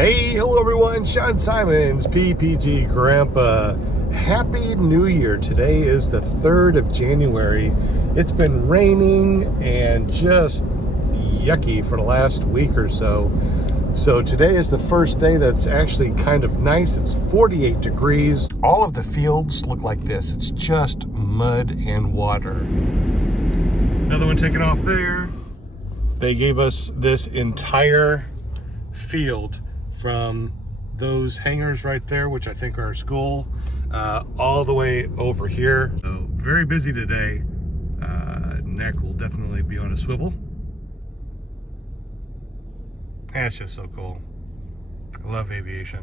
Hey, hello everyone, Sean Symons, PPG Grandpa. Happy New Year. Today is the 3rd of January. It's been raining and just yucky for the last week or so. So today is the first day that's actually kind of nice. It's 48 degrees. All of the fields look like this. It's just mud and water. Another one taken off there. They gave us this entire field from those hangars right there, which I think are school, all the way over here. So very busy today. Neck will definitely be on a swivel. That's just so cool. I love aviation.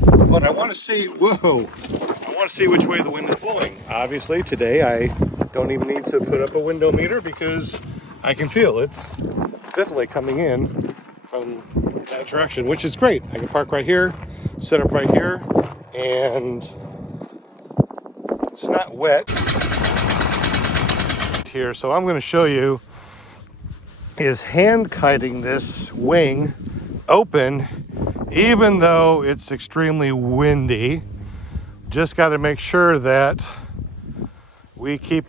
But I want to see, whoa, I want to see which way the wind is blowing. Obviously today I don't even need to put up a window meter because I can feel it's definitely coming in from that direction, which is great. I can park right here, set up right here, and it's not wet here. So I'm going to show you is hand kiting this wing open, even though it's extremely windy. Just got to make sure that we keep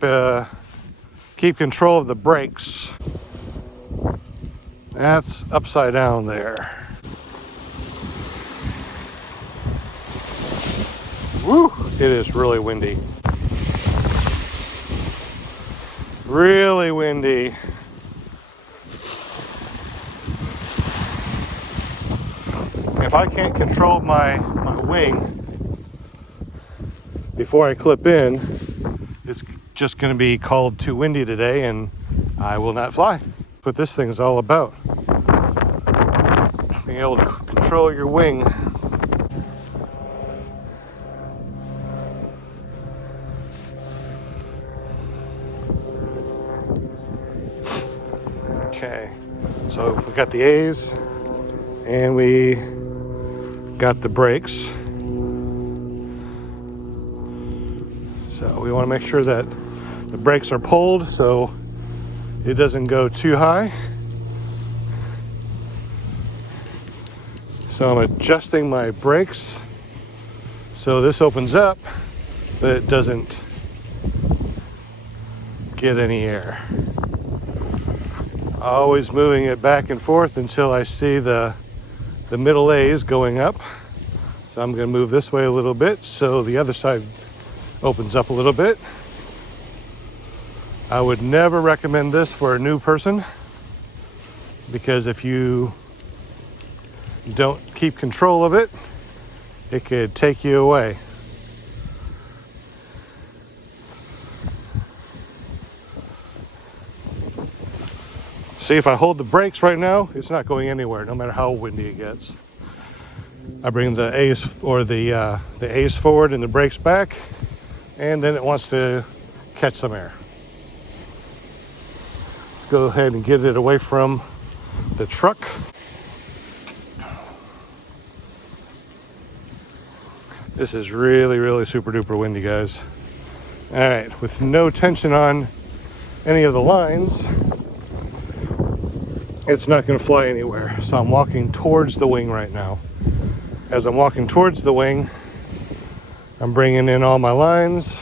control of the brakes. That's upside down there. Woo! It is really windy. Really windy. If I can't control my wing before I clip in, it's just going to be called too windy today and I will not fly. What this thing is all about. Being able to control your wing. Okay, so we got the A's and we got the brakes. So we want to make sure that the brakes are pulled so it doesn't go too high. So I'm adjusting my brakes so this opens up, but it doesn't get any air. Always moving it back and forth until I see the middle A's going up. So I'm going to move this way a little bit so the other side opens up a little bit. I would never recommend this for a new person because if you don't keep control of it, it could take you away. See, if I hold the brakes right now, it's not going anywhere, no matter how windy it gets. I bring the A's or the A's forward and the brakes back, and then it wants to catch some air. Let's go ahead and get it away from the truck. This is really, really super duper windy, guys. All right, with no tension on any of the lines, it's not going to fly anywhere. So I'm walking towards the wing right now. As I'm walking towards the wing, I'm bringing in all my lines.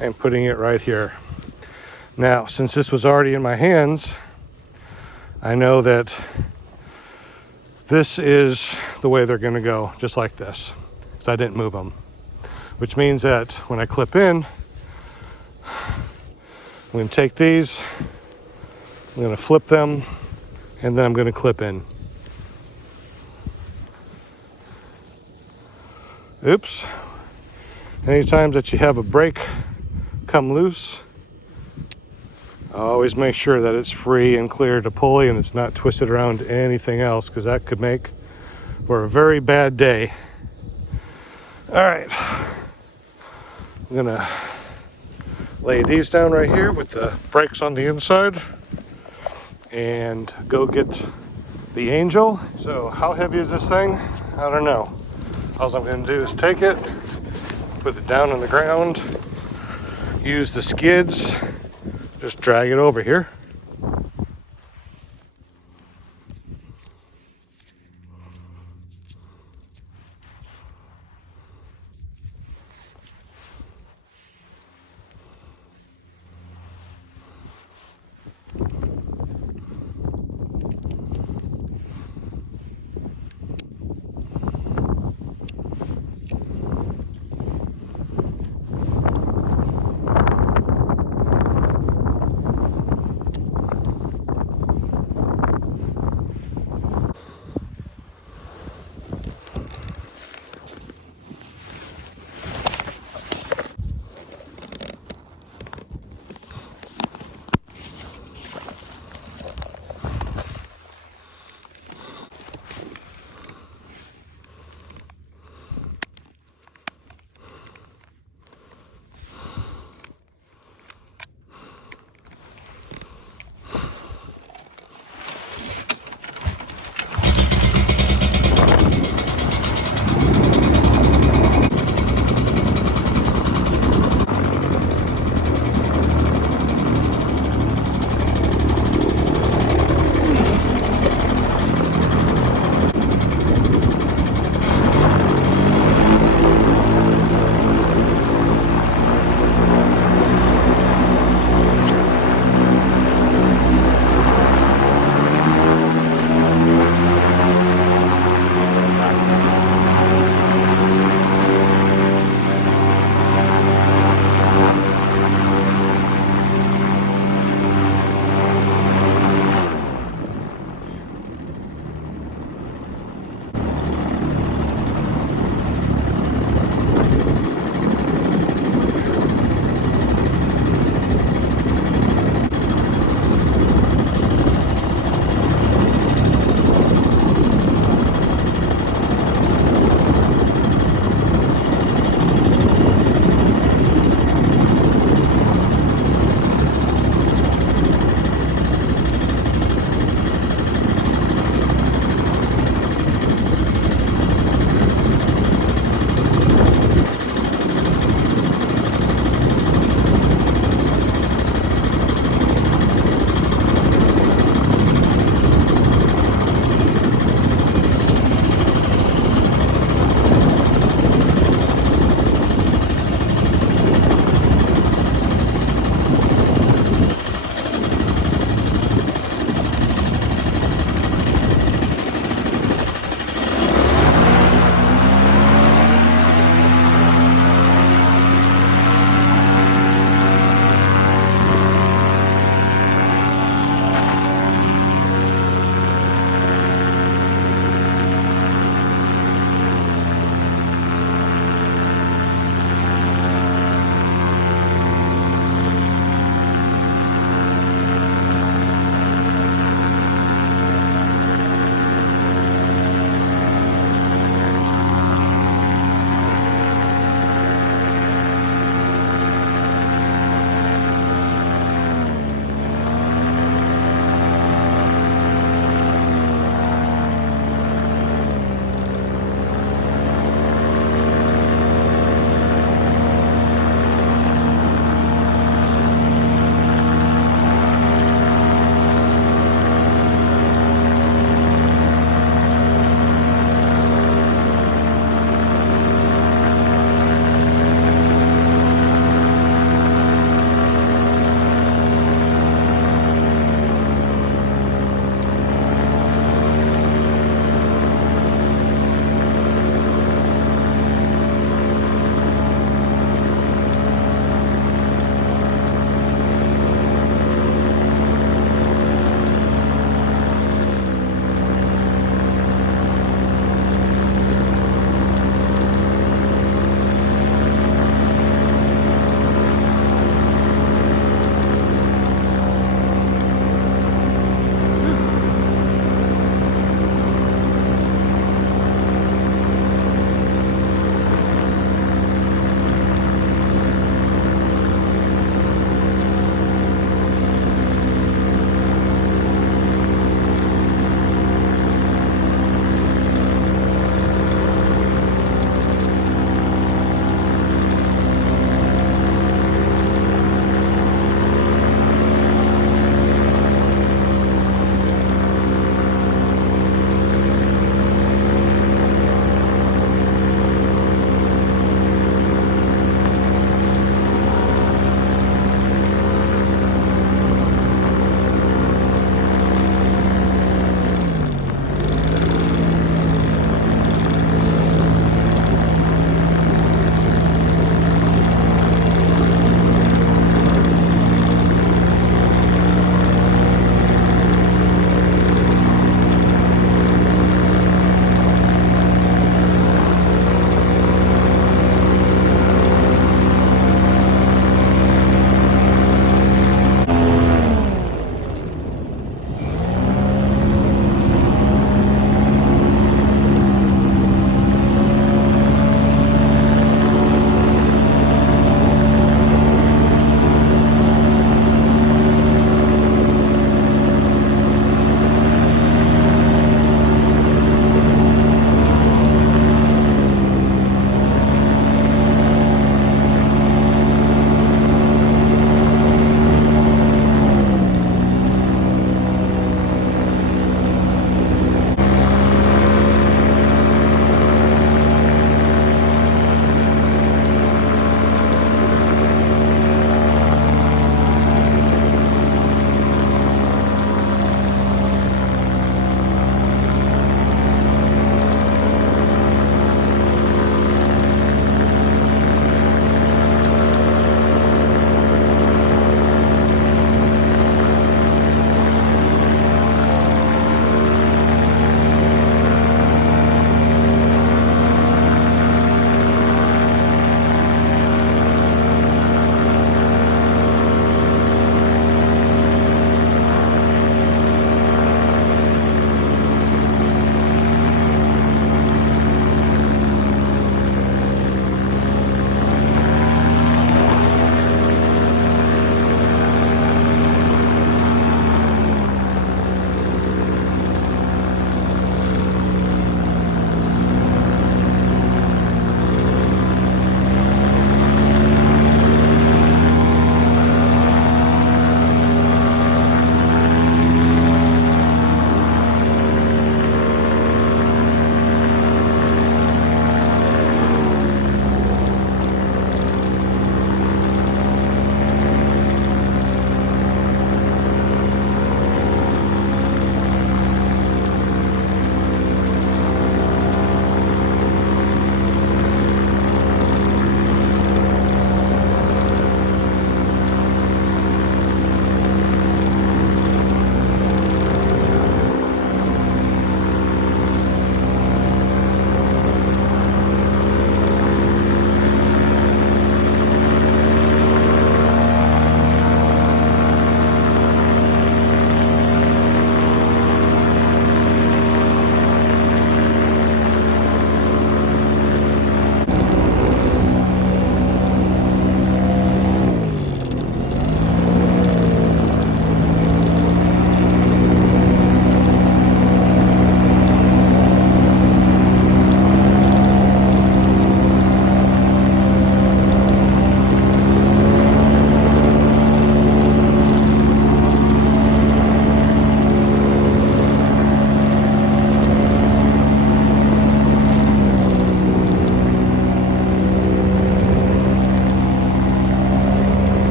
And putting it right here. Now, since this was already in my hands, I know that this is the way they're going to go, just like this, because I didn't move them. Which means that when I clip in, I'm going to take these, I'm going to flip them, and then I'm going to clip in. Oops. Anytime that you have a brake come loose, always make sure that it's free and clear to pulley and it's not twisted around anything else, because that could make for a very bad day. All right, I'm gonna lay these down right here with the brakes on the inside and go get the Angel. So how heavy is this thing? I don't know. All I'm gonna do is take it, put it down on the ground, use the skids, just drag it over here.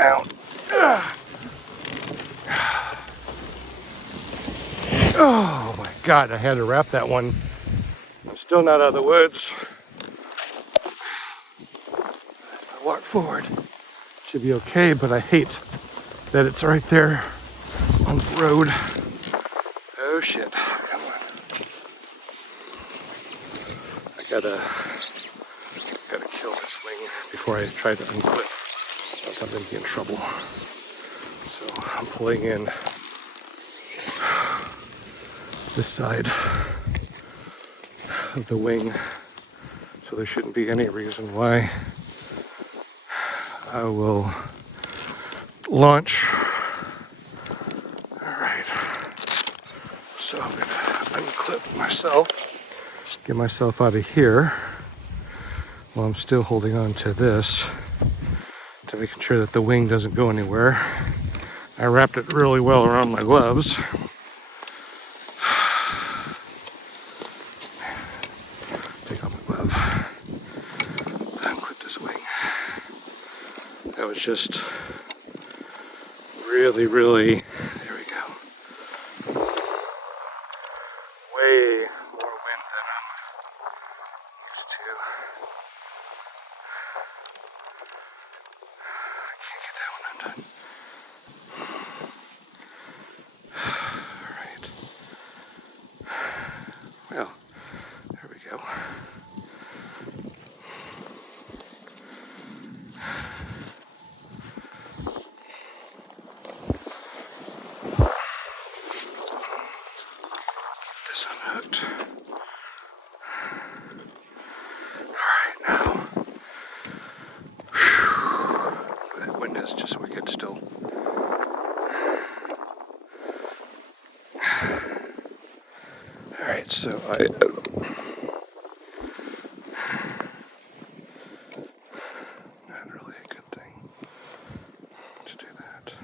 down. Oh my God, I had to wrap that one. I'm still not out of the woods. I walk forward. Should be okay, but I hate that it's right there on the road. Oh shit, come on. I gotta kill this wing before I try to unclip, else I'm gonna be in trouble. So I'm pulling in this side of the wing, so there shouldn't be any reason why I will launch. All right, so I'm gonna unclip myself, get myself out of here while I'm still holding on to this to making sure that the wing doesn't go anywhere. I wrapped it really well around my gloves. Take off my glove. Unclip this wing. That was just really, there we go. Way more wind than I'm used to. I can't get that one undone. Alright. Well, there we go. This unhooked. Alright, now. Whew. That wind is just wicked still. Alright, so not really a good thing to do that.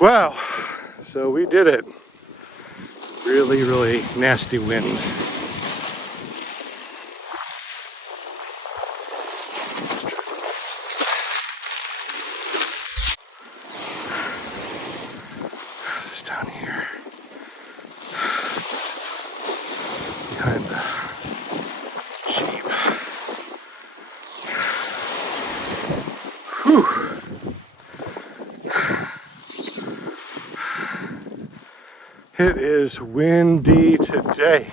Wow, so we did it. Really nasty wind. This down here. Behind the Jeep. Whew. It is windy today.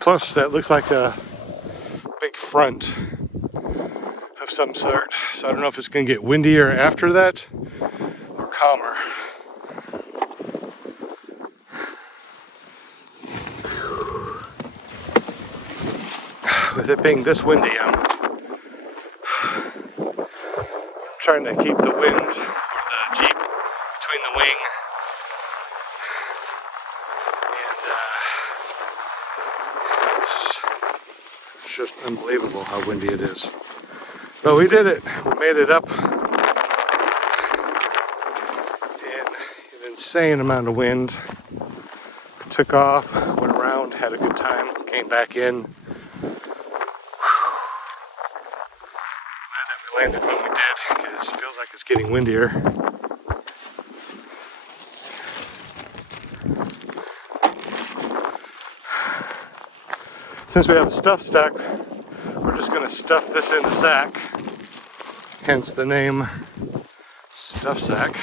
Plus, that looks like a big front of some sort. So I don't know if it's going to get windier after that or calmer. With it being this windy, I'm trying to keep the wind of the Jeep between the wing. It's just unbelievable how windy it is. But we did it. We made it up in an insane amount of wind. Took off, went around, had a good time, came back in. Glad that we landed when we did, because it feels like it's getting windier. Since we have a stuff stack, we're just going to stuff this in the sack, hence the name stuff sack.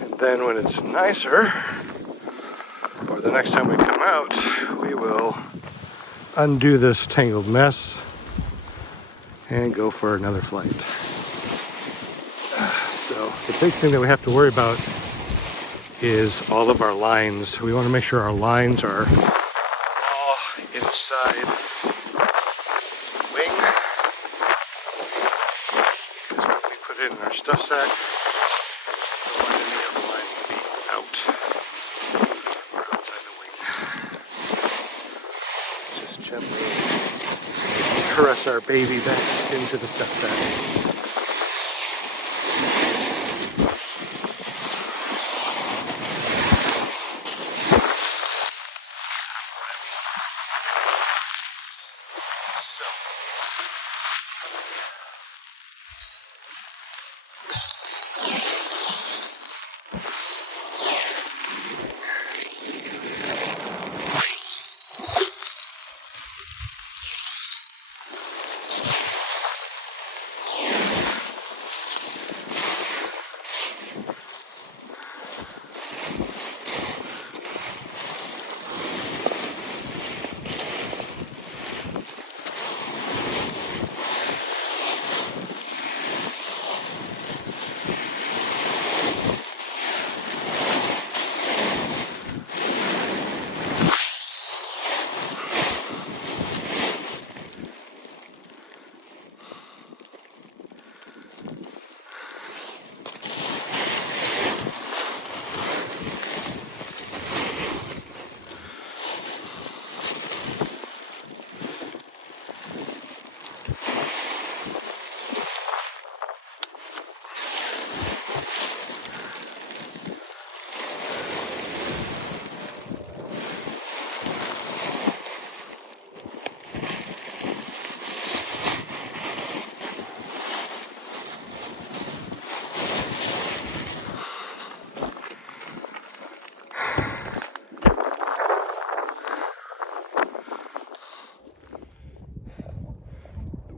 And then when it's nicer, or the next time we come out, we will undo this tangled mess and go for another flight. So the big thing that we have to worry about is all of our lines. We want to make sure our lines are all inside the wing. Because when we put it in our stuff sack, we don't want any of the lines to be out or outside the wing. Just gently caress our baby back into the stuff sack.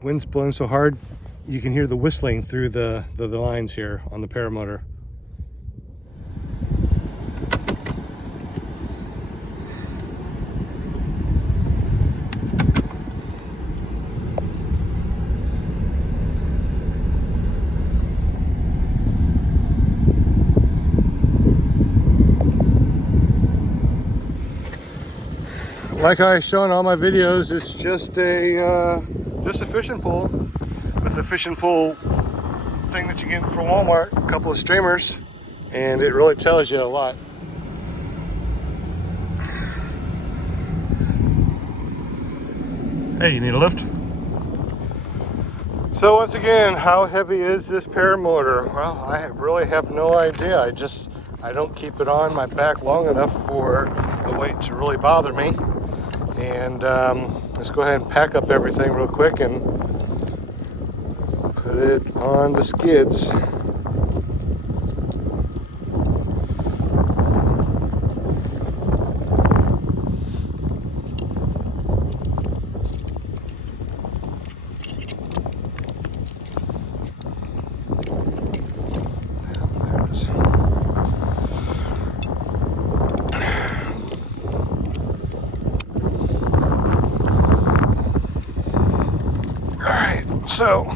Wind's blowing so hard you can hear the whistling through the lines here on the Paramotor. Like I show in all my videos, it's just a fishing pole with a fishing pole thing that you get from Walmart, a couple of streamers, and it really tells you a lot. Hey, you need a lift? So once again, how heavy is this Paramotor? Well, I really have no idea. I don't keep it on my back long enough for the weight to really bother me. And let's go ahead and pack up everything real quick and put it on the skids. There it is. So,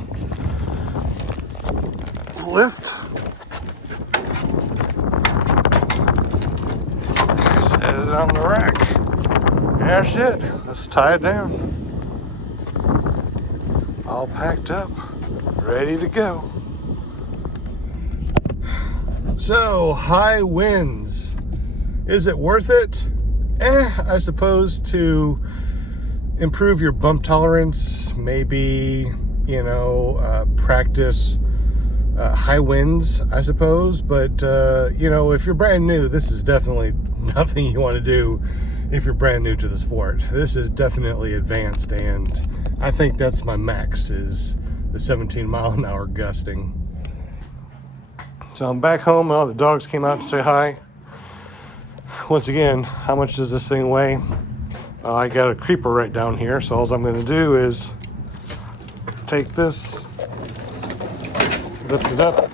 lift, set it on the rack, that's it, let's tie it down, all packed up, ready to go. So, high winds, is it worth it? I suppose to improve your bump tolerance, maybe, practice high winds, I suppose. But, if you're brand new, this is definitely nothing you want to do if you're brand new to the sport. This is definitely advanced, and I think that's my max, is the 17-mile-an-hour gusting. So I'm back home, and all the dogs came out to say hi. Once again, how much does this thing weigh? Well, I got a creeper right down here, so all I'm going to do is take this, lift it up,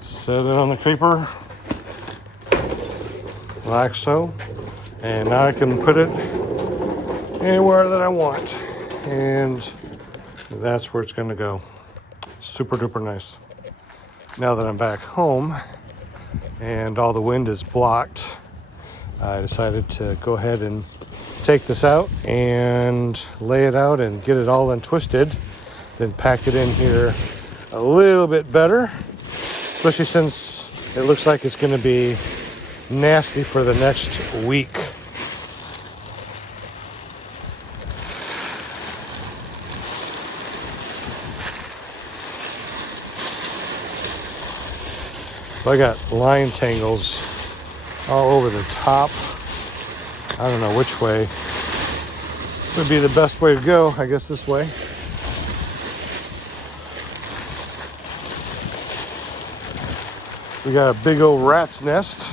set it on the creeper, like so, and now I can put it anywhere that I want. And that's where it's going to go. Super duper nice. Now that I'm back home and all the wind is blocked, I decided to go ahead and take this out and lay it out and get it all untwisted, then pack it in here a little bit better, especially since it looks like it's going to be nasty for the next week. So I got line tangles all over the top. I don't know which way would be the best way to go. I guess this way. We got a big old rat's nest.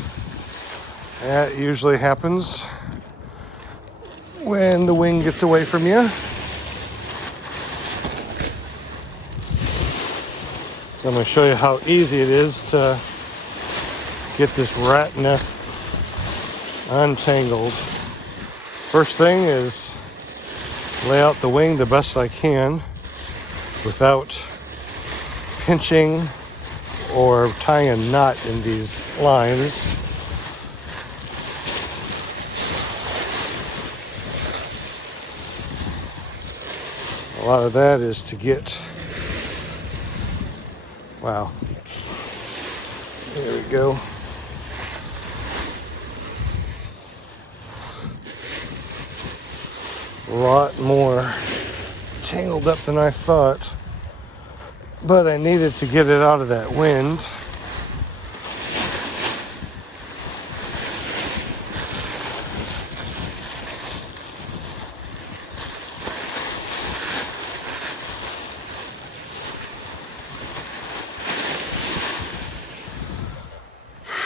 That usually happens when the wing gets away from you. So I'm going to show you how easy it is to get this rat nest untangled. First thing is lay out the wing the best I can without pinching or tying a knot in these lines. A lot of that is to get, wow, there we go. A lot more tangled up than I thought, but I needed to get it out of that wind.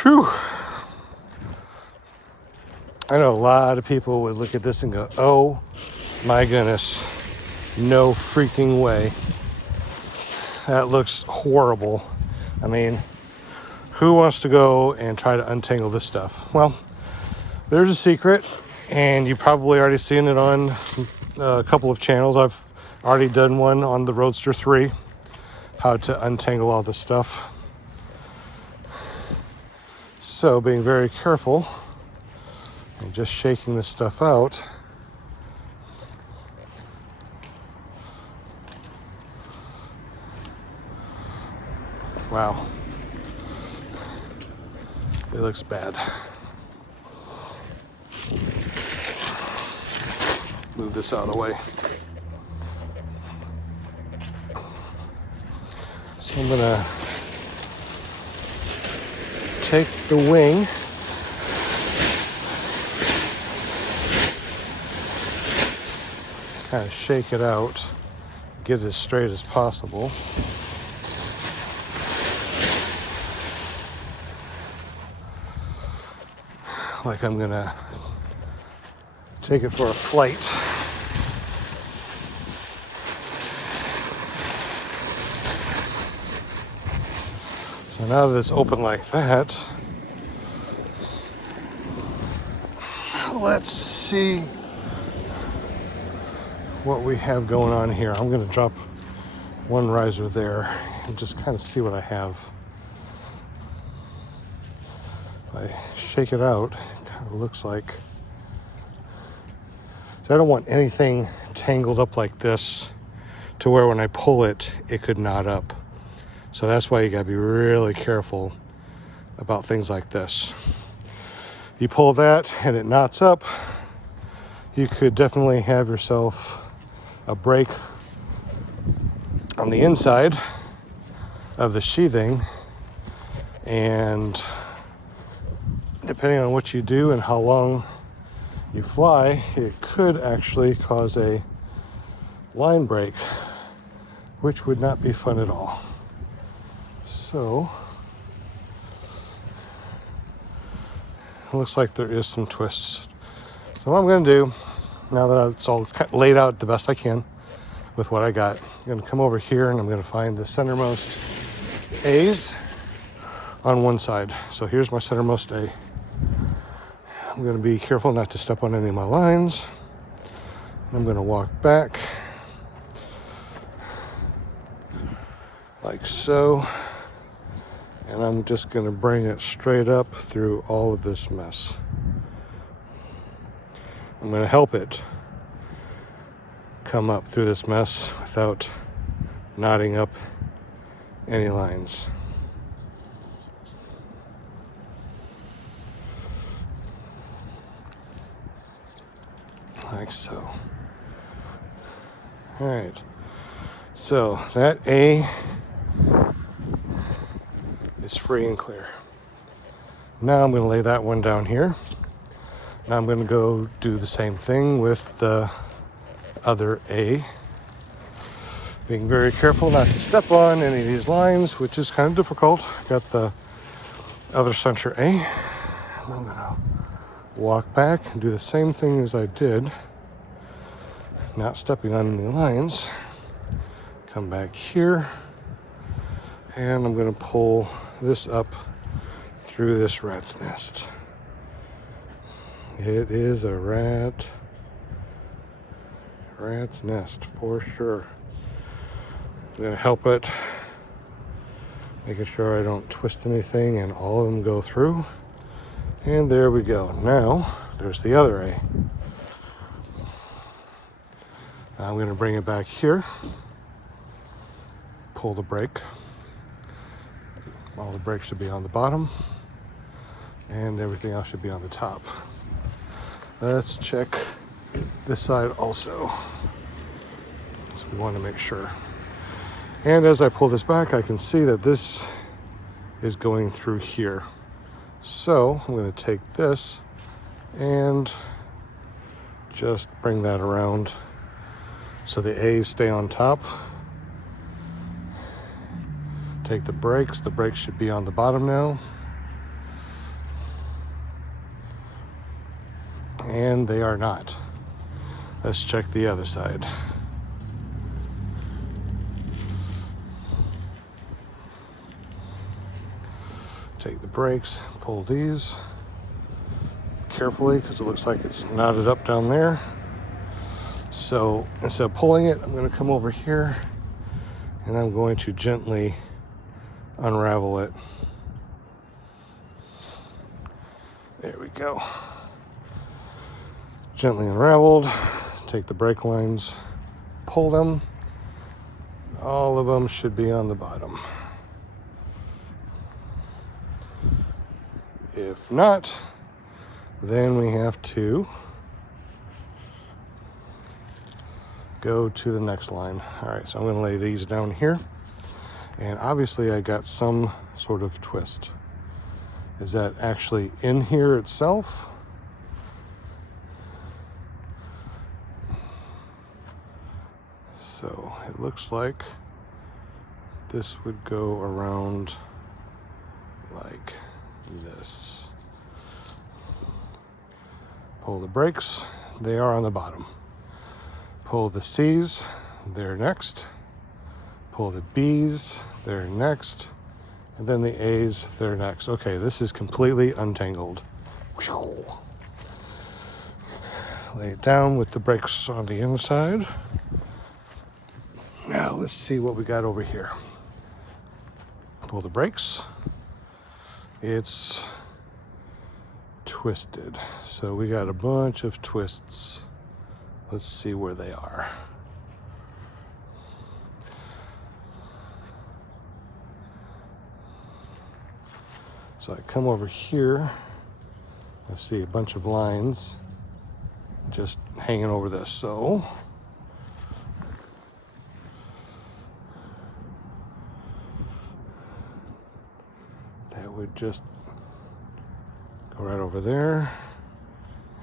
Whew. I know a lot of people would look at this and go, oh my goodness, no freaking way. That looks horrible. I mean, who wants to go and try to untangle this stuff? Well, there's a secret, and you've probably already seen it on a couple of channels. I've already done one on the Roadster 3, how to untangle all this stuff. So being very careful and just shaking this stuff out. Wow, it looks bad. Move this out of the way. So I'm gonna take the wing kind of shake it out, get it as straight as possible. Like I'm gonna take it for a flight. So now that it's open like that, let's see what we have going on here. I'm gonna drop one riser there and just kind of see what I have. If I shake it out, it kind of looks like, so I don't want anything tangled up like this to where when I pull it, it could knot up. So that's why you gotta be really careful about things like this. You pull that and it knots up, you could definitely have yourself a break on the inside of the sheathing, and depending on what you do and how long you fly, it could actually cause a line break, which would not be fun at all. So it looks like there is some twists. So what I'm going to do, now that it's all laid out the best I can with what I got, I'm going to come over here and I'm going to find the centermost A's on one side. So here's my centermost A. I'm going to be careful not to step on any of my lines. I'm going to walk back like so, and I'm just going to bring it straight up through all of this mess. I'm going to help it come up through this mess without knotting up any lines. Like so. All right, so that A is free and clear. Now I'm going to lay that one down here. Now I'm going to go do the same thing with the other A. Being very careful not to step on any of these lines, which is kind of difficult. Got the other center A. And I'm going to walk back and do the same thing as I did. Not stepping on any lines. Come back here. And I'm going to pull this up through this rat's nest. It is a rat's nest for sure. I'm going to help it, making sure I don't twist anything and all of them go through. And there we go. Now there's the other A. Now I'm going to bring it back here, pull the brake. All the brakes should be on the bottom, and everything else should be on the top. Let's check this side also. So we want to make sure. And as I pull this back, I can see that this is going through here. So I'm going to take this and just bring that around so the A's stay on top. Take the brakes should be on the bottom now. And they are not. Let's check the other side. Take the brakes, pull these carefully because it looks like it's knotted up down there. So instead of pulling it, I'm going to come over here and I'm going to gently unravel it. There we go. Gently unraveled. Take the brake lines, pull them. All of them should be on the bottom. If not, then we have to go to the next line. All right, so I'm going to lay these down here. And obviously I got some sort of twist. Is that actually in here itself? So it looks like this would go around like this. Pull the brakes, they are on the bottom. Pull the C's, they're next. Pull the B's, they're next. And then the A's, they're next. Okay, this is completely untangled. Lay it down with the brakes on the inside. Now let's see what we got over here. Pull the brakes. It's twisted. So we got a bunch of twists. Let's see where they are. So I come over here, I see a bunch of lines just hanging over this. So that would just go right over there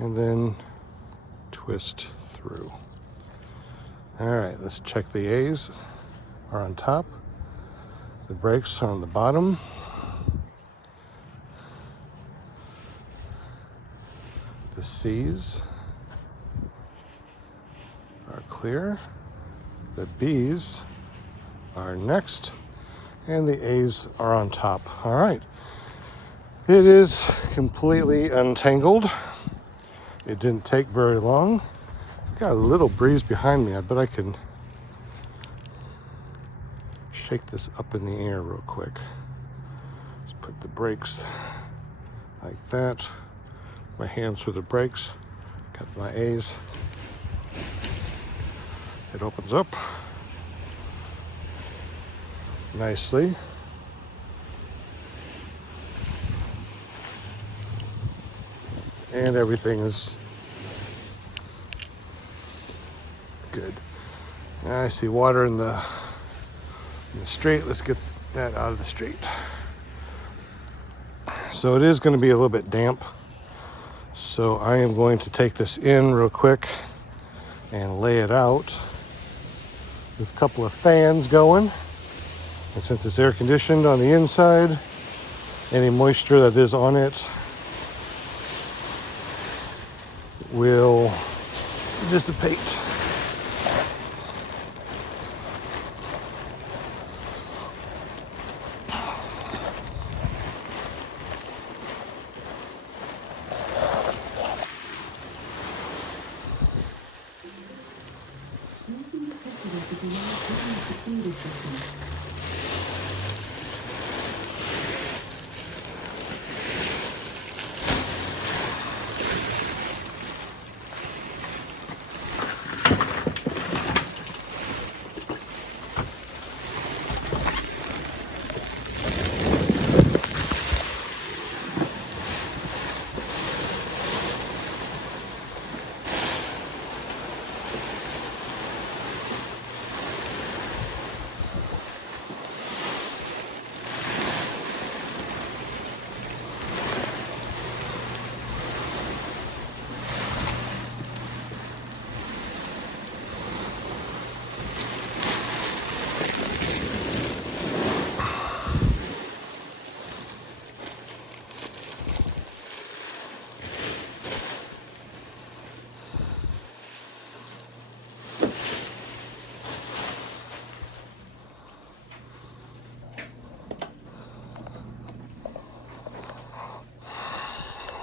and then twist through. All right, let's check the A's are on top. The brakes are on the bottom. The C's are clear. The B's are next. And the A's are on top. All right. It is completely untangled. It didn't take very long. Got a little breeze behind me. I bet I can shake this up in the air real quick. Let's put the brakes like that. My hands through the brakes. Got my A's. It opens up nicely. And everything is good. Now I see water in the street. Let's get that out of the street. So it is going to be a little bit damp. So I am going to take this in real quick and lay it out with a couple of fans going. And since it's air conditioned on the inside, any moisture that is on it will dissipate.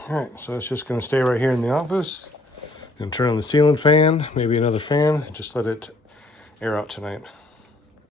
All right, so it's just going to stay right here in the office. Gonna turn on the ceiling fan, maybe another fan, just let it air out tonight.